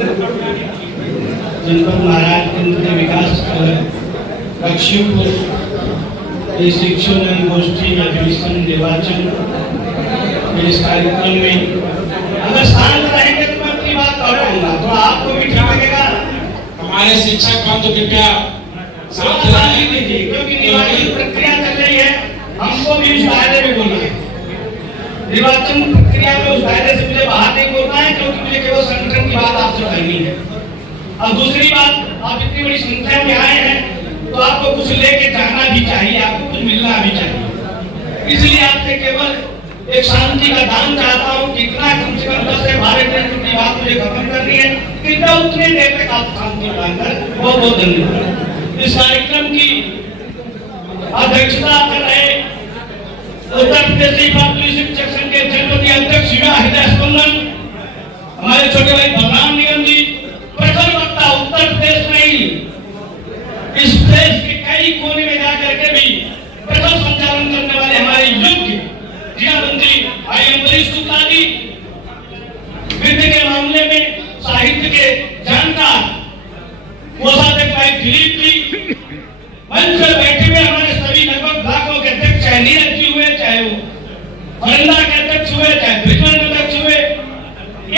जनपद महाराजगंज विकास लक्ष्मीपुर शिक्षण गोष्ठी अधिवेशन निर्वाचन इस कार्यक्रम में अगर शांत रहेंगे तो मैं अपनी बात करूंगा तो आपको भी ठीक लगेगा। हमारे शिक्षक बंधु कृपया शांत कीजिए क्योंकि निर्वाचन प्रक्रिया चल रही है। हमको भी उस दायरे में बोलना है। निर्वाचन प्रक्रिया में उस दायरे से मुझे बाहर नहीं बोलना है क्योंकि मुझे केवल संगठन की बात आपसे करनी है। और दूसरी बात, आप इतनी बड़ी संख्या में आए हैं तो आपको कुछ लेके जाना भी चाहिए, आपको कुछ मिलना भी चाहिए। इसलिए आपसे केवल एक शांति का दान चाहता हूँ। कितना कम से कम 10 से 12 मिनट की बात मुझे खत्म करनी है, कितना उतने देर तक आप शांति बनाकर बहुत बहुत धन्यवाद। इस कार्यक्रम की अध्यक्षता कर रहे उत्तर प्रदेश प्राथमिक शिक्षक संघ के जनपदीय अध्यक्ष युवा हृदय स्पंदन हमारे छोटे भाई बलराम निगम जी, प्रखर वक्ता उत्तर प्रदेश में ही इस देश के कई कोने में जाकर के भी प्रखर संचालन करने वाले हमारे योग्य जिला मंत्री भाई अम्बरीश शुक्ला जी, विद्या के मामले में साहित्य के जानकार कोषाध्यक्ष भाई दिलीप जी, मंच पर बैठे हुए हमारे सभी लगभग ब्लॉकों के अध्यक्ष, चाहे नीरज जी हुए, चाहे वो फरंदा के अध्यक्ष हुए, चाहे ब्रिजमन अध्यक्ष हुए,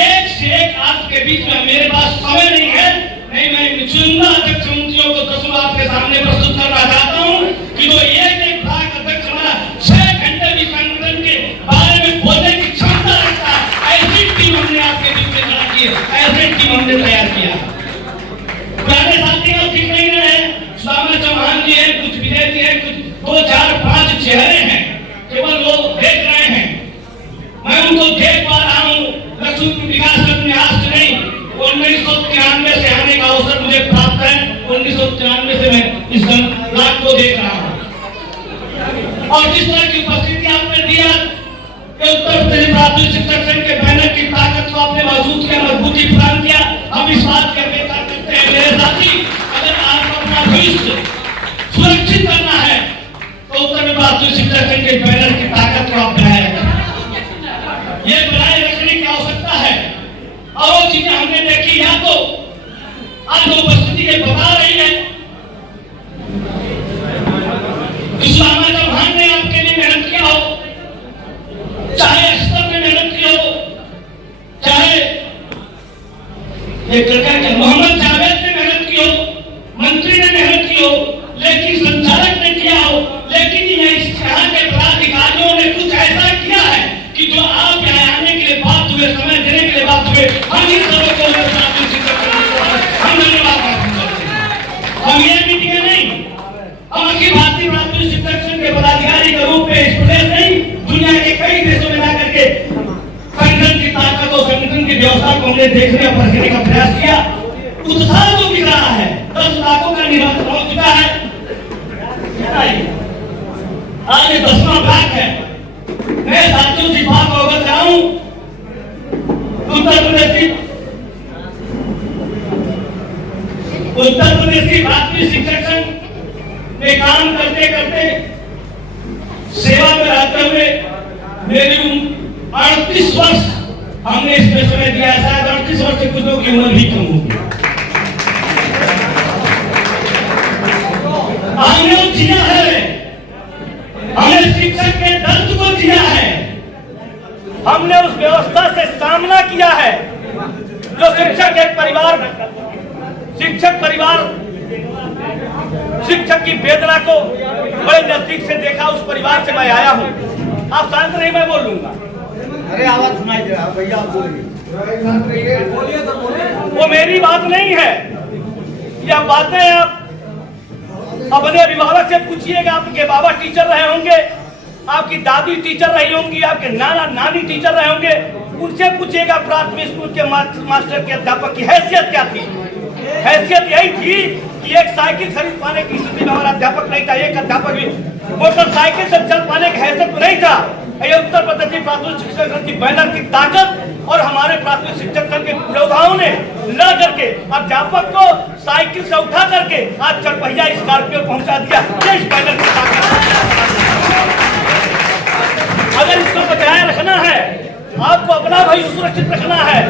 एक से एक आपके बीच में मेरे पास समय नहीं है, नहीं मैं चुनिंदा अध्यक्ष मंत्रियों को 10 आपके सामने प्रस्तुत करना चाहता हूँ कि वो एक ब्लॉक अध्यक्ष हमारा 6 घंटे भी संगठन के बारे में बोलने की क्षमता रखता है। ऐसी टीम हमने आपके बीच में खड़ा की है, ऐसी टीम हमने तैयार किया। पुराने साथी का ठीक नहीं रहे, स्वामी चौहान जी है, कुछ विजय जी है, कुछ 2 4 5 चेहरे हैं, केवल लोग देख रहे हैं। मैं उनको देख पा रहा हूँ। लक्ष्मीपुर विकास अपने आज नहीं 1993 से आने का अवसर मुझे प्राप्त है। 1993 से मैं इस ब्लॉक को देख रहा हूँ और जिस तरह की उपस्थिति आपने दिया कि उत्तर प्रदेश प्राथमिक शिक्षक संघ के बैनर की ताकत को आपने महसूस किया, मजबूती प्रदान किया। हम इस बात की अपेक्षा करते हैं मेरे साथी, अगर आप अपना भविष्य सुरक्षित करना है तो उत्तर प्रदेश प्राथमिक शिक्षक संघ के बैनर की ताकत को आप बनाए रखें। ये बनाए रखने की आवश्यकता है और वो चीजें हमने देखी, या तो आज उपस्थिति के बता रही है स्वामी चौहान ने आपके लिए मेहनत किया हो, चाहे अस्तर ने मेहनत की हो, चाहे एक लड़का के मोहम्मद जावेद ने मेहनत की हो, मंत्री ने मेहनत की हो, लेकिन संचालक ने किया हो, लेकिन यहाँ के पदाधिकारियों ने कुछ ऐसा किया है कि जो आप यहाँ आने के लिए बात हुए, समय देने के लिए बात हुए, हम इन सबों को हम धन्यवाद करते हैं। हम ये मीटिंग नहीं, हम अखिल भारतीय प्राथमिक शिक्षक संघ के पदाधिकारी के रूप में इस प्रदेश नहीं, दुनिया के कई देशों में जाकर के संगठन की ताकत और संगठन की व्यवस्था को हमने देखने और परखने का प्रयास किया। उत्साह जो दिख रहा है, 10 लाखों का निर्वाचन हो चुका है। आज ये 10वां ब्लॉक है। मैं साथियों से बात अवगत कराऊं, उत्तर प्रदेश की प्राथमिक शिक्षक संघ में काम करते करते सेवा में रहते हुए मेरी उम्र 38 वर्ष हमने इसमें समय दिया है। शायद 38 वर्ष से कुछ लोगों की उम्र भी कम होगी। हमने जिया है, हमने शिक्षक के दर्द को जिया है, हमने उस व्यवस्था से सामना किया है जो शिक्षक एक परिवार, शिक्षक परिवार, शिक्षक की वेदना को बड़े नजदीक से देखा। उस परिवार से मैं आया हूँ। आप शांत रहिए, मैं बोलूंगा। अरे आवाज सुनाई दे रहा है भैया, आप बोलिए। वो मेरी बात नहीं है, यह बातें आप अपने अभिभावक से पूछिएगा। आपके बाबा टीचर रहे होंगे, आपकी दादी टीचर रही होंगी, आपके नाना नानी टीचर रहे होंगे, उनसे पूछिएगा प्राथमिक स्कूल के मास्टर के अध्यापक की हैसियत क्या थी। हैसियत यही थी कि एक साइकिल खरीद पाने की स्थिति में हमारा अध्यापक नहीं था, एक अध्यापक भी मोटरसाइकिल से चल पाने की हैसियत नहीं था। ये उत्तर प्रदेश प्राथमिक शिक्षक संघ की बैनर की ताकत और हमारे प्राथमिक शिक्षक संघ के योद्धाओं ने लड़ करके अध्यापक को साइकिल से उठा करके आज चरपहिया स्कॉर्पियो पहुंचा दिया। इस बैनर की ताकत, अगर इसको बचाए रखना है, आपको अपना भविष्य सुरक्षित रखना है,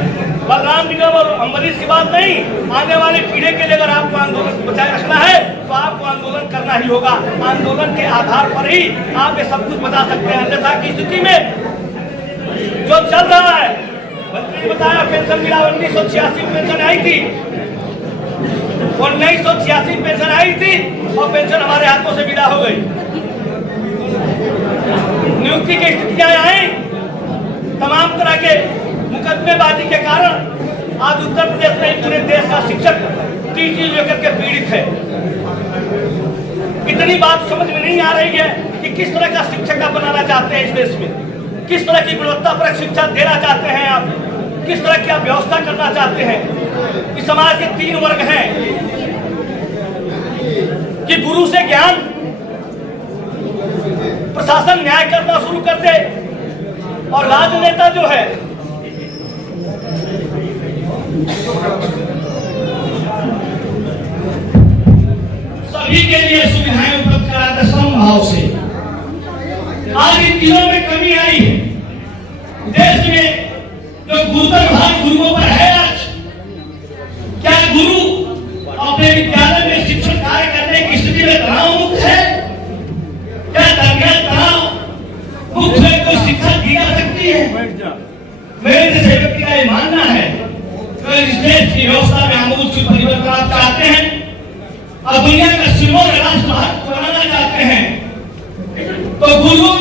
बलराम निगम और अम्बरीश की बात नहीं, आने वाली पीढ़ी के लिए अगर आपको आंदोलन को बचाए रखना है तो आपको आंदोलन करना ही होगा। आंदोलन के आधार पर ही आप ये सब कुछ बता सकते हैं। अन्यथा की स्थिति में जो चल रहा है, मंत्री ने बताया पेंशन मिला, 1986 में पेंशन आई थी, 1986 में पेंशन आई थी और पेंशन हमारे हाथों से विदा हो गई। नियुक्ति की स्थितियां आई, तमाम तरह के मुकदमेबाजी के कारण आज उत्तर प्रदेश में पूरे देश का शिक्षक टीटी लेकर के पीड़ित है। इतनी बात समझ में नहीं आ रही है कि किस तरह का शिक्षक आप बनाना चाहते हैं इस देश में, किस तरह की गुणवत्तापरक शिक्षा देना चाहते हैं आप, किस तरह की आप व्यवस्था करना चाहते हैं। इस समाज के 3 वर्ग हैं कि गुरु से ज्ञान, प्रशासन न्याय करना शुरू कर दे और राजनेता जो है सभी के लिए सुविधाएं उपलब्ध कराते समभाव से। आज इन तीनों में कमी आई है। देश में जो गुरुतर भार गुरुओं पर है आज, क्या गुरु अपने विद्यालय में शिक्षण कार्य करने की स्थिति में तनाव मुक्त है? क्या तनाव मुक्त है कोई शिक्षा दी जा सकती है? मेरे जैसे व्यक्ति का ये मानना है तो इस देश की व्यवस्था में आमूल परिवर्तन आप चाहते हैं और दुनिया का सिरमौर राष्ट्र भारत बनाना चाहते हैं तो गुरु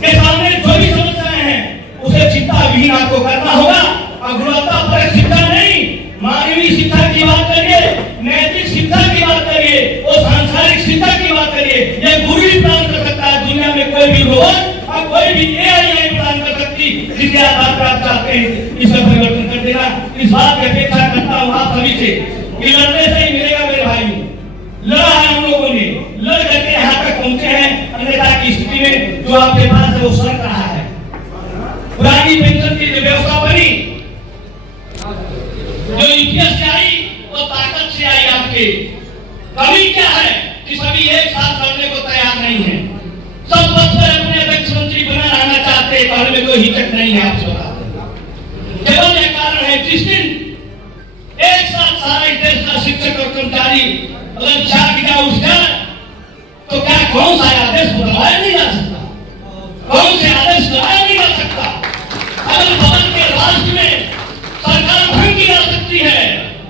के सामने जो भी समस्याएं हैं उसे चिंता विहीन आपको करना होगा। और गुणवत्तापरक शिक्षा नहीं, मानवीय शिक्षा की बात करिए, नैतिक शिक्षा की बात करिए और सांसारिक शिक्षा की बात करिए। यह गुरु ही प्रदान कर सकता है। दुनिया में कोई भी रोबोट और कोई भी AI नहीं प्रदान कर सकती। जिसके आधार पर आप चाहते हैं इसका परिवर्तन कर देना। इस बात की अपेक्षा करता हूँ आप सभी से कि लड़ने से ही मिलेगा मेरे भाई। लड़ा है हम लोगों ने, लड़ करके यहाँ तक पहुंचे हैं। अन्यथा की स्थिति में जो आपके पास है वो सड़ रहा है। पुरानी पेंशन की जो व्यवस्था बनी, जो यूपीएस से आई वो ताकत से आई। आपके कमी क्या है कि सभी एक साथ लड़ने को तैयार नहीं है। सब पद पर अपने अध्यक्ष मंत्री बना रहना चाहते हैं, कहने में कोई हिचक नहीं है। आपसे बताते केवल यह कारण है जिस दिन एक साथ सारे देश का शिक्षक और कर्मचारी अगर 4 बीघा उठ जाए तो क्या कौन सा आदेश बनाया नहीं जा सकता? कौन से आदेश लगाया नहीं जा सकता? अगर बदल के राष्ट्र में सरकार भंग की जा सकती है,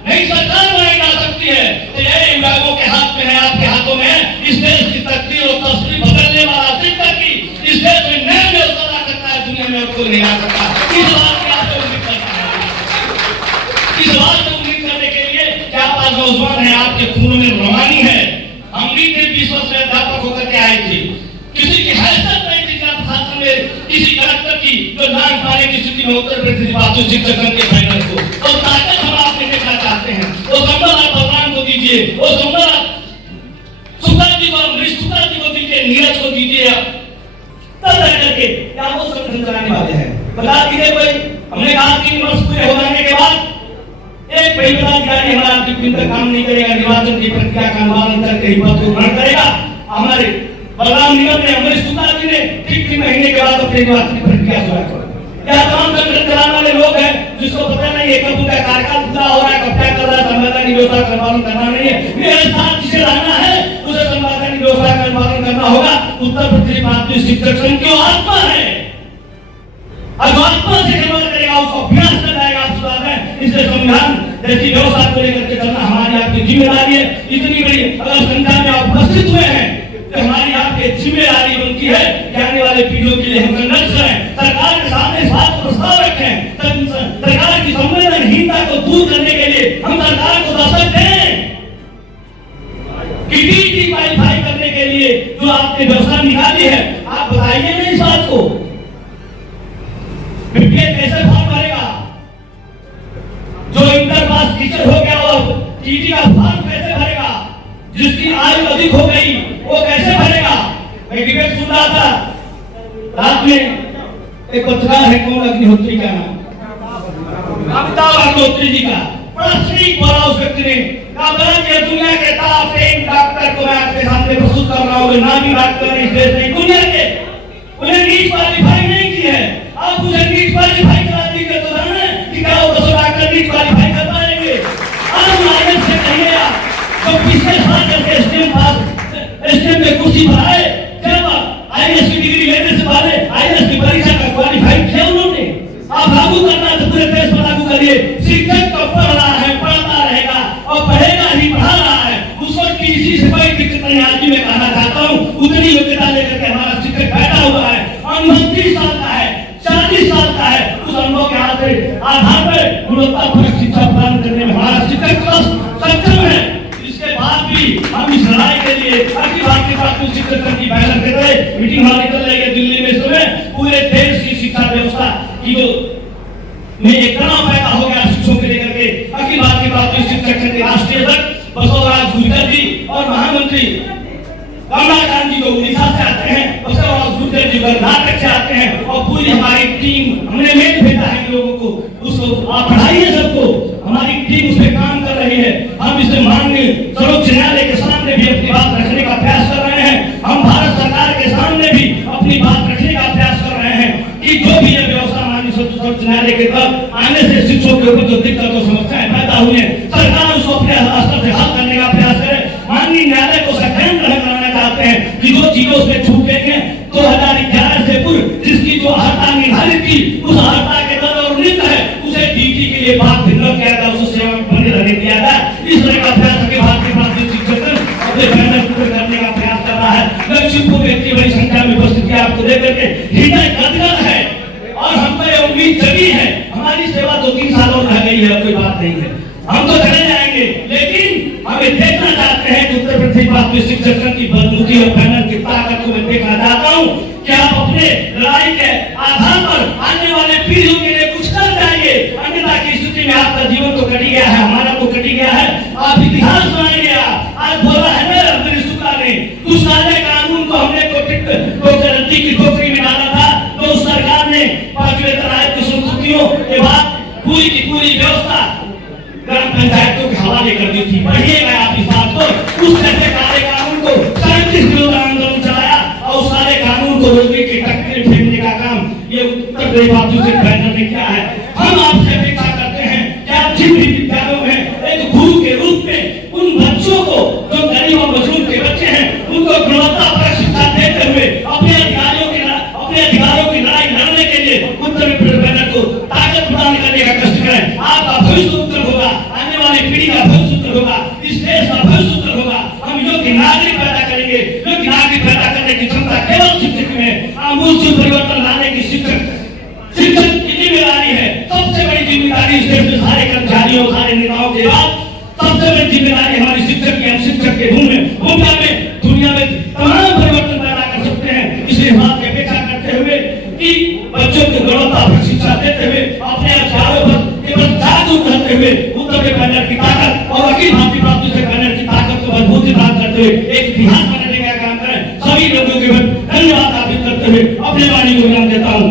नई सरकार बनाई जा सकती है तो यह विभागों के हाथ में है, आपके हाथों में है। इस देश की तकदीर और तस्वीर बदलने वाला शिक्षक की इस देश में नया व्यवस्था ला सकता है, दुनिया में आपको नहीं आ सकता। इस बात की आपको उम्मीद करता है। इस बात को उम्मीद करने के लिए क्या आप नौजवान है, आपके खूनों में रवानी है। हम भी 20 वर्ष से अध्यापक होकर के आए थे, किसी की हैसियत नहीं थी जिला प्रशासन में किसी कलेक्टर की जो नाम पाने की स्थिति में उत्तर प्रदेश बातों शिक्षक संघ के फाइनल को और ताकत हम आपसे देखना चाहते हैं। वो संबल आप बलराम को दीजिए, वो संबल आप सुधा जी को, अमरीश सुधा जी को दीजिए, नीरज को दीजिए। तब रह करके क्या वो संगठन चलाने वाले हैं? बता दीजिए कोई। हमने कहा 3 वर्ष पूरे हो जाने के बाद एक पदाधिकारी हमारा दिन तक काम नहीं करेगा, निर्वाचन की प्रक्रिया का अनुपालन करके ही पद को ग्रहण करेगा। हमारे बलराम निगम ने, अमरीश सुधा जी ने ठीक 3 महीने के बाद अपने निर्वाचन की प्रक्रिया शुरू कर। यह तमाम संगठन चलाने वाले लोग हैं जिसको पता नहीं है कब उनका कार्यकाल पूरा हो रहा है, कब क्या कर रहा है, संवैधानिक व्यवस्था का अनुपालन करना नहीं है। मेरे साथ जिसे रहना है उसे संवैधानिक व्यवस्था का अनुपालन करना होगा। उत्तर प्रदेश भारतीय शिक्षक संघ की आत्मा है, आत्मा से निर्माण करेगा, उसको अभ्यास कराएगा। आप सुधार में इसलिए संविधान जैसी व्यवस्था को लेकर के चलना हमारी आपकी जिम्मेदारी है। इतनी बड़ी अगर संख्या में आप उपस्थित हुए हैं तो हमारी आपकी जिम्मेदारी बनती है कि आने वाले पीढ़ियों के लिए हम संघर्ष करें, सरकार के सामने इस बात को प्रस्ताव रखें, सरकार की संवेदनहीनता को दूर करने के लिए हम सरकार को दस्तक दें कि टीटी क्वालिफाई करने के लिए जो आपने व्यवस्था निकाली है, आप बताइए ना इस बात को। कैसे फॉर्म भरेगा? जो इंटर पास टीचर हो गया और टीटी का फॉर्म कैसे भरेगा? जिसकी आयु अधिक हो गई वो कैसे भरेगा? मैं डिबेट सुन रहा था रात में, एक पत्रकार है, कौन, अग्निहोत्री का नाम, अमिताभ अग्निहोत्री जी का, बड़ा सही बोला उस व्यक्ति ने। कहा दुनिया के टॉप 10 डॉक्टर को मैं आपके सामने प्रस्तुत कर रहा हूँ, नामी डॉक्टर इस देश में दुनिया के, उन्हें नीट क्वालिफाई नहीं की है। आप उसे नीट क्वालिफाई करा दीजिए तो जाने कि कुर्सी पर आए, जब आईएएस की डिग्री लेने से पहले आईएएस की परीक्षा का क्वालिफाई किया उन्होंने। आप लागू करना तो पूरे देश में लागू करिए। शिक्षक तो पढ़ रहा है, पढ़ता रहेगा और पढ़ेगा ही, पढ़ा रहा है, उसको किसी से कोई दिक्कत नहीं। आज भी मैं कहना चाहता हूँ, उतनी योग्यता लेकर के हमारा शिक्षक बैठा हुआ है, अनुभव 30 साल का है, 40 साल का है, उस अनुभव के आधार पर गुणवत्तापूर्ण शिक्षा प्रदान करने में हमारा शिक्षक सक्षम है। इसके बाद भी हम इस लड़ाई के लिए अखिल भारतीय प्राथमिक शिक्षक संघ की बैठक कर रहे, मीटिंग हॉल निकल रही है दिल्ली में। इस समय पूरे देश की शिक्षा व्यवस्था की जो में एक तनाव पैदा हो गया शिक्षकों को लेकर के। अखिल भारतीय प्राथमिक शिक्षक संघ के राष्ट्रीय अध्यक्ष बसवराज गुर्जर जी और महामंत्री कमलाकांत जी को उड़ीसा से आते हैं, बसवराज गुर्जर जी कर्नाटक से आते हैं और पूरी हमारी टीम, हमने मेल भेजा है लोगों को, उसको आप पढ़ाइए सबको। हमारी टीम उस पर काम कर रही है। हम इसे माननीय सर्वोच्च न्यायालय के सामने भी अपनी बात रखने का प्रयास कर रहे हैं। हम भारत सरकार के सामने भी अपनी बात रखने का प्रयास कर रहे हैं कि जो भी यह व्यवस्था माननीय सर्वोच्च न्यायालय के तरफ आने से शिक्षकों के ऊपर जो दिक्कत और समस्याएं पैदा हुई है, सरकार उसको अपने स्तर से हल करने का प्रयास करे। माननीय न्यायालय को सख्त कराना चाहते हैं कि जो चीजों से छूटेंगे 2011 से पूर्व जिसकी जो अर्हता निर्धारित थी, उस अर्हता के दर और निम्न है, उसे डीटी के लिए बात न किया जाए, उसे सेवा में बने रहने दिया जाए। इस तरह का प्रयास के भारतीय प्राथमिक शिक्षक अपने बैनर पूरे करने का प्रयास कर रहा है। लक्ष्मीपुर में इतनी बड़ी संख्या में उपस्थिति आपको देकर के हृदय गदगद है और हम पर यह उम्मीद जगी है। हमारी सेवा 2-3 साल और रह गई है, कोई बात नहीं है, हम तो चले जाएंगे, लेकिन हमें देखना चाहते हैं कि उत्तर प्रदेश प्राथमिक शिक्षक संघ की मजबूती और पैनल की ताकत को मैं देखना चाहता हूँ कि आप अपने लड़ाई के आधार पर आने वाले पीढ़ियों के लिए कुछ कर जाइए। अन्यथा की स्थिति में आपका जीवन तो कटी गया है, हमारा तो कटी गया है। आप इतिहास बनाएंगे। आज बोला है ना मेरे सुखा ने, उस सारे कानून को हमने रद्दी की टोकरी में डाला था, तो उस सरकार ने 5वें तरह की संस्कृतियों के बाद पूरी की पूरी व्यवस्था ग्राम पंचायतों के हवाले कर दी थी। पढ़िएगा आप इस बात को। उस तरह काले कानून को 37 विरोध आंदोलन चलाया और उस सारे कानून को रोजगार के टक्कर फेंकने का काम ये उत्तर प्रदेश प्राथमिक बैनर ने किया है। हम आपसे अपेक्षा करते हैं कि आप जिन भी विद्यालयों में एक गुरु के रूप में उन बच्चों को, जो गरीब और मजदूर के बच्चे हैं, उनको गुणवत्तापूर्ण शिक्षा देते हुए अपने अधिकारों की लड़ाई लड़ने के लिए उत्तर प्रदेश बैनर को ताकत प्रदान करने का कष्ट करें। आपका भविष्य उत्तर होगा, आने वाली पीढ़ी का भविष्य उत्तर होगा, इस देश का भविष्य उत्तर होगा। हम योग्य नागरिक पैदा करेंगे। योग्य नागरिक पैदा करने की क्षमता केवल शिक्षक में है। आमूल परिवर्तन लाने की शिक्षक की जिम्मेदारी है। सबसे बड़ी जिम्मेदारी इस देश में सारे कर्मचारियों, सारे नेताओं के बाद सबसे बड़ी जिम्मेदारी हमारी शिक्षक की। हम शिक्षक के भूमिका में दुनिया में तमाम परिवर्तन पैदा कर सकते हैं। इसलिए बात की अपेक्षा करते हुए कि बच्चों को गुणवत्तापूर्ण शिक्षा देते हुए अपने अधिकारों पर केवल जागरूक रहते हुए उत्तर प्रदेश बैनर की ताकत और अखिल भारतीय प्राथमिक शिक्षक बैनर की ताकत को मजबूती प्रदान करते हुए एक इतिहास बनाने का काम करें। सभी लोगों के धन्यवाद अर्पित करते हुए अपनी वाणी को विराम देता हूँ।